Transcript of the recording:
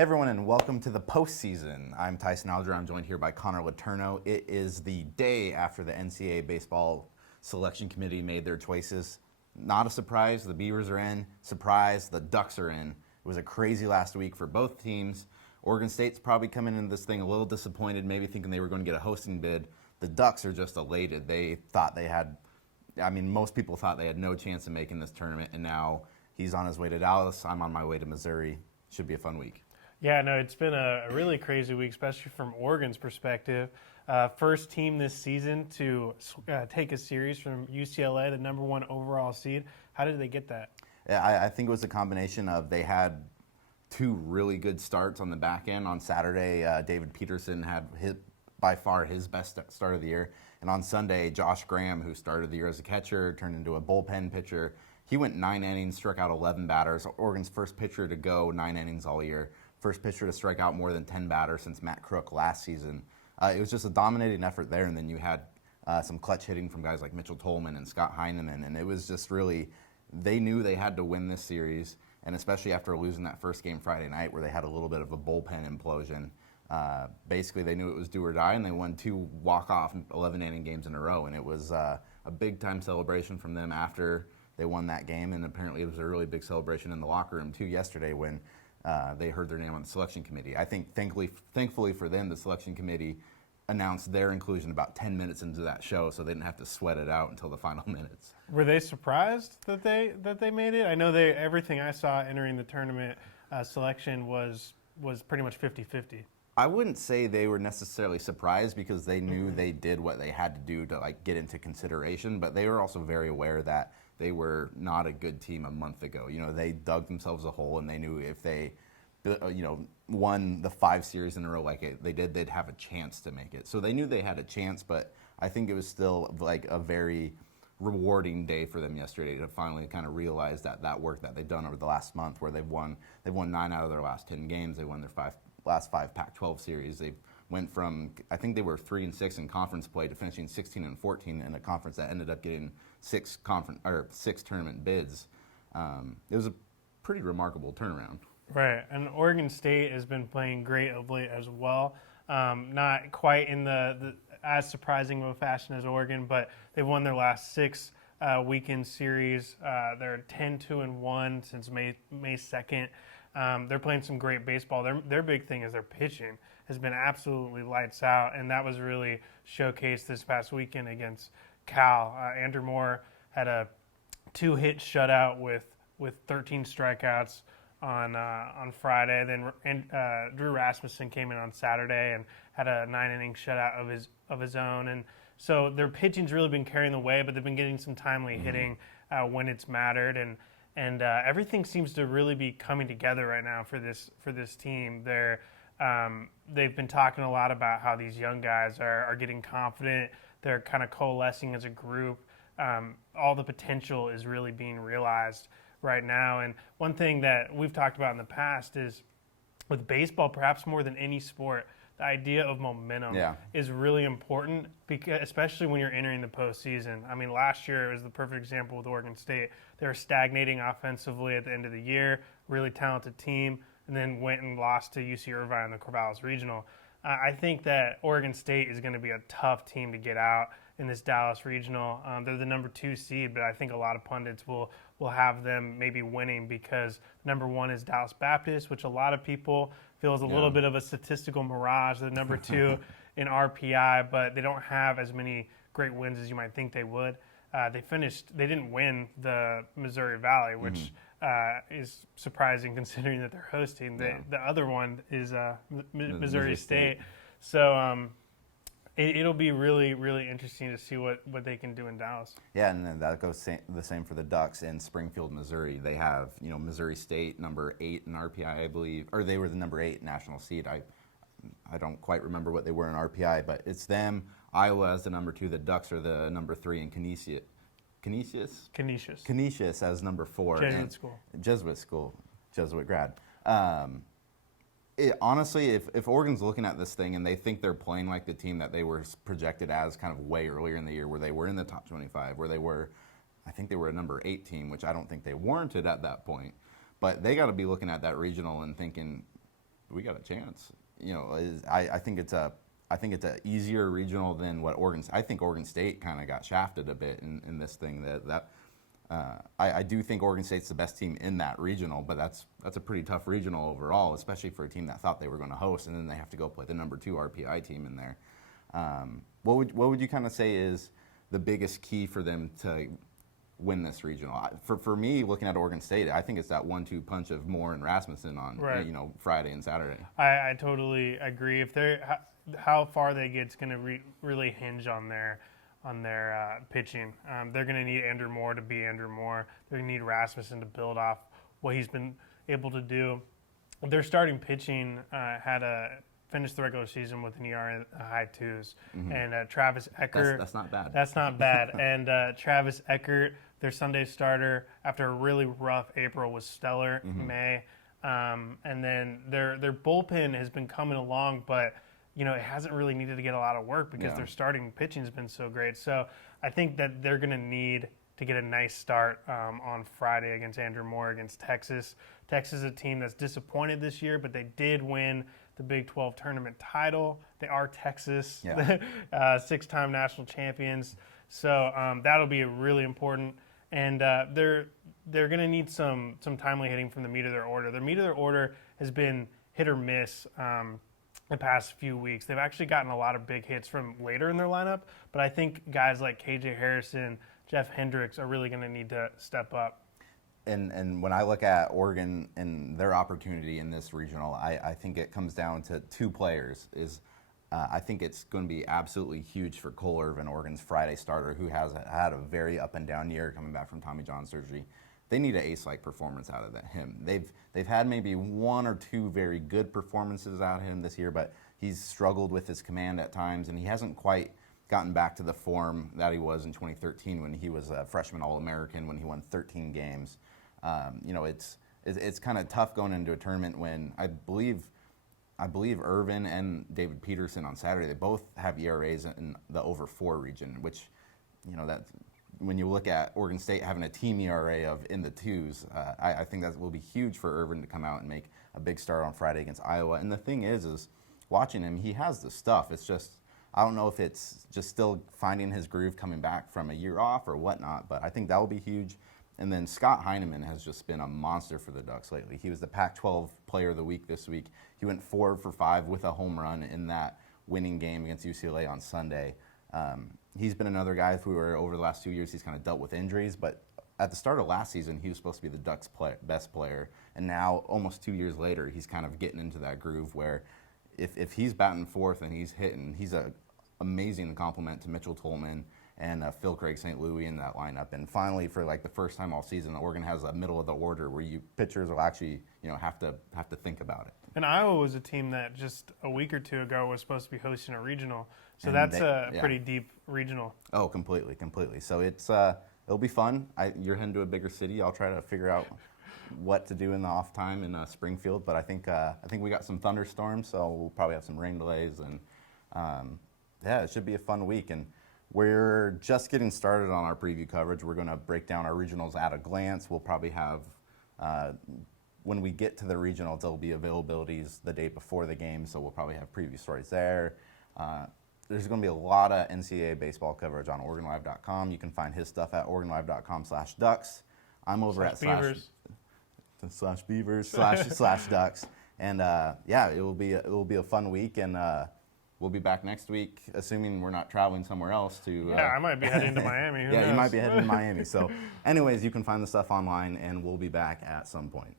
Hey everyone, and welcome to the postseason. I'm Tyson, Alger. I'm joined here by Connor Letourneau. It is the day after the NCAA baseball selection committee made their choices. Not a surprise, the Beavers are in. Surprise, the Ducks are in. It was a crazy last week for both teams. Oregon State's probably coming into this thing a little disappointed, maybe thinking they were going to get a hosting bid. The Ducks are just elated. They thought they had, most people thought they had no chance of making this tournament, and now he's on his way to Dallas. I'm on my way to Missouri. Should be a fun week. Yeah, no, it's been a really crazy week, especially from Oregon's perspective. First team this season to take a series from UCLA, the number one overall seed. How did they get that? Yeah, I think it was a combination of they had two really good starts on the back end. On Saturday, David Peterson had by far his best start of the year. And on Sunday, Josh Graham, who started the year as a catcher, turned into a bullpen pitcher. He went 9 innings, struck out 11 batters. Oregon's first pitcher to go 9 innings all year. First pitcher to strike out more than 10 batters since Matt Crook last season. It was just a dominating effort there, and then you had some clutch hitting from guys like Mitchell Tolman and Scott Heineman, and it was just really, they knew they had to win this series, and especially after losing that first game Friday night where they had a little bit of a bullpen implosion. Basically, they knew it was do or die, and they won 2 walk-off 11-inning games in a row, and it was a big-time celebration from them after they won that game, and apparently it was a really big celebration in the locker room, too, yesterday when they heard their name on the selection committee. I think, thankfully for them, the selection committee announced their inclusion about 10 minutes into that show, so they didn't have to sweat it out until the final minutes. Were they surprised that they made it? I know everything I saw entering the tournament selection was pretty much 50-50. I wouldn't say they were necessarily surprised because they knew they did what they had to do to get into consideration, but they were also very aware that they were not a good team a month ago. They dug themselves a hole, and they knew if they, won the 5 series in a row like they did, they'd have a chance to make it. So they knew they had a chance, but I think it was still a very rewarding day for them yesterday to finally kind of realize that work that they've done over the last month, where they've won 9 out of their last 10 games. They won their last 5 Pac-12 series. They went from, I think they were 3-6 in conference play to finishing 16-14 in a conference that ended up getting 6 tournament bids. It was a pretty remarkable turnaround. Right, and Oregon State has been playing great of late as well. Not quite in the as surprising of a fashion as Oregon, but they've won their last 6 weekend series. They're 10-1 since May 2nd. They're playing some great baseball. Their big thing is their pitching has been absolutely lights out, and that was really showcased this past weekend against Cal. Andrew Moore had a 2-hit shutout with 13 strikeouts on Friday. Then Drew Rasmussen came in on Saturday and had a 9-inning shutout of his own. And so their pitching's really been carrying the way, but they've been getting some timely hitting when it's mattered. And everything seems to really be coming together right now for this team. They've been talking a lot about how these young guys are getting confident. They're kind of coalescing as a group. All the potential is really being realized right now. And one thing that we've talked about in the past is with baseball, perhaps more than any sport, the idea of momentum is really important, because especially when you're entering the postseason. Last year it was the perfect example with Oregon State. They were stagnating offensively at the end of the year, really talented team, and then went and lost to UC Irvine in the Corvallis Regional. I think that Oregon State is going to be a tough team to get out in this Dallas Regional. They're the number 2 seed, but I think a lot of pundits will have them maybe winning because number 1 is Dallas Baptist, which a lot of people feel is a little bit of a statistical mirage. They're number 2 in RPI, but they don't have as many great wins as you might think they would. They didn't win the Missouri Valley, which is surprising considering that they're hosting. The other one is Missouri State. So it'll be really, really interesting to see what they can do in Dallas. Yeah, and then that goes the same for the Ducks in Springfield, Missouri. They have, Missouri State number 8 in RPI, I believe, or they were the number 8 national seed. I don't quite remember what they were in RPI, but it's them. Iowa as the number 2. The Ducks are the number 3 in Canisius as number 4. Jesuit school. Jesuit grad. Honestly, if Oregon's looking at this thing and they think they're playing like the team that they were projected as kind of way earlier in the year, where they were in the top 25, I think they were a number 8 team, which I don't think they warranted at that point. But they got to be looking at that regional and thinking, we got a chance. I think it's a easier regional than what I think Oregon State kind of got shafted a bit in this thing. I do think Oregon State's the best team in that regional, but that's a pretty tough regional overall, especially for a team that thought they were going to host, and then they have to go play the number 2 RPI team in there. What would you kind of say is the biggest key for them to win this regional? For me, looking at Oregon State, I think it's that 1-2 punch of Moore and Rasmussen on Friday and Saturday. I totally agree. If they're how far they get is going to really hinge on their pitching. They're going to need Andrew Moore to be Andrew Moore. They're going to need Rasmussen to build off what he's been able to do. Their starting pitching finished the regular season with an ERA in the high 2s. Mm-hmm. And Travis Eckert. That's not bad. That's not bad. And Travis Eckert, their Sunday starter, after a really rough April, was stellar in May. And then their bullpen has been coming along, but it hasn't really needed to get a lot of work because their starting pitching has been so great. So I think that they're going to need to get a nice start on Friday against Andrew Moore against Texas. Texas is a team that's disappointed this year, but they did win the Big 12 tournament title. They are Texas, 6-time national champions. So that'll be really important. And they're going to need some timely hitting from the meat of their order. Their meat of their order has been hit or miss the past few weeks. They've actually gotten a lot of big hits from later in their lineup, but I think guys like KJ Harrison, Jeff Hendricks are really going to need to step up. And when I look at Oregon and their opportunity in this regional, I think it comes down to 2 players. I think it's going to be absolutely huge for Cole Irvin, Oregon's Friday starter, who has had a very up and down year coming back from Tommy John surgery. They need an ace-like performance out of him. They've had maybe 1 or 2 very good performances out of him this year, but he's struggled with his command at times, and he hasn't quite gotten back to the form that he was in 2013 when he was a freshman All-American, when he won 13 games. It's kind of tough going into a tournament when I believe Irvin and David Peterson on Saturday, they both have ERAs in the over 4 region, which that. When you look at Oregon State having a team ERA of in the 2s, I think that will be huge for Irvin to come out and make a big start on Friday against Iowa. And the thing is watching him, he has the stuff. It's just, I don't know if it's just still finding his groove coming back from a year off or whatnot, but I think that will be huge. And then Scott Heineman has just been a monster for the Ducks lately. He was the Pac-12 Player of the Week this week. He went 4 for 5 with a home run in that winning game against UCLA on Sunday. He's been another guy who, over the last 2 years, he's kind of dealt with injuries. But at the start of last season, he was supposed to be the Ducks' best player. And now, almost 2 years later, he's kind of getting into that groove where if he's batting 4th and he's hitting, he's an amazing compliment to Mitchell Tolman and Phil Craig St. Louis in that lineup. And finally, for like the first time all season, Oregon has a middle of the order where pitchers will actually have to think about it. And Iowa was a team that just a week or 2 ago was supposed to be hosting a regional. So that's a pretty deep regional. Oh, completely. So it'll be fun. You're heading to a bigger city. I'll try to figure out what to do in the off time in Springfield. But I think we got some thunderstorms, so we'll probably have some rain delays. And it should be a fun week. And we're just getting started on our preview coverage. We're going to break down our regionals at a glance. We'll probably have when we get to the regionals, there'll be availabilities the day before the game, so we'll probably have preview stories there. There's going to be a lot of NCAA baseball coverage on OregonLive.com. You can find his stuff at OregonLive.com/Ducks. I'm over at Beavers. /Beavers/Ducks. And it will be a fun week, and we'll be back next week, assuming we're not traveling somewhere else to. I might be heading to Miami. Who knows? You might be heading to Miami. So, anyways, you can find the stuff online, and we'll be back at some point.